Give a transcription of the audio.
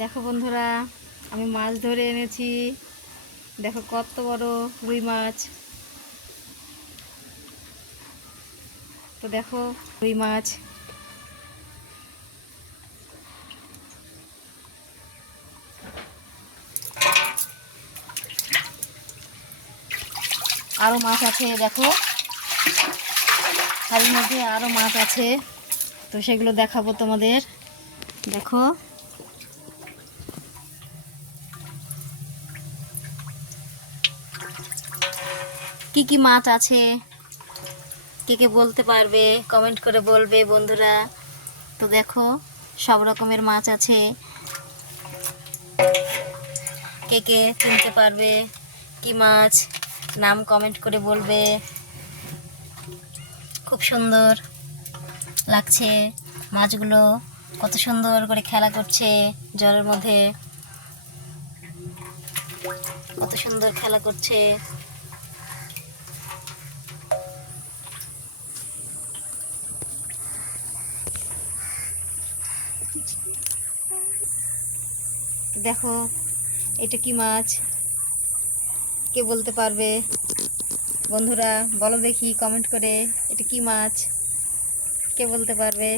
দেখো বন্ধুরা, আমি মাছ ধরে এনেছি। দেখো কত বড় রুই মাছ। তো দেখো রুই মাছ। আরো মাছ আছে, দেখো হাড়ির মধ্যে আরো মাছ আছে। তো সেগুলো দেখাবো তোমাদের। দেখো কি কি মাছ আছে, কে কে বলতে পারবে কমেন্ট করে বলবে বন্ধুরা। তো দেখো সব রকমের মাছ আছে, কে কে চিনতে পারবে কি মাছ, নাম কমেন্ট করে বলবে। খুব সুন্দর লাগছে মাছগুলো, কত সুন্দর করে খেলা করছে জলের মধ্যে, কত সুন্দর খেলা করছে। দেখো এটা কি মাছ, কে বলতে পারবে বন্ধুরা? বলো দেখি কমেন্ট করে, এটা কি মাছ, কে বলতে পারবে?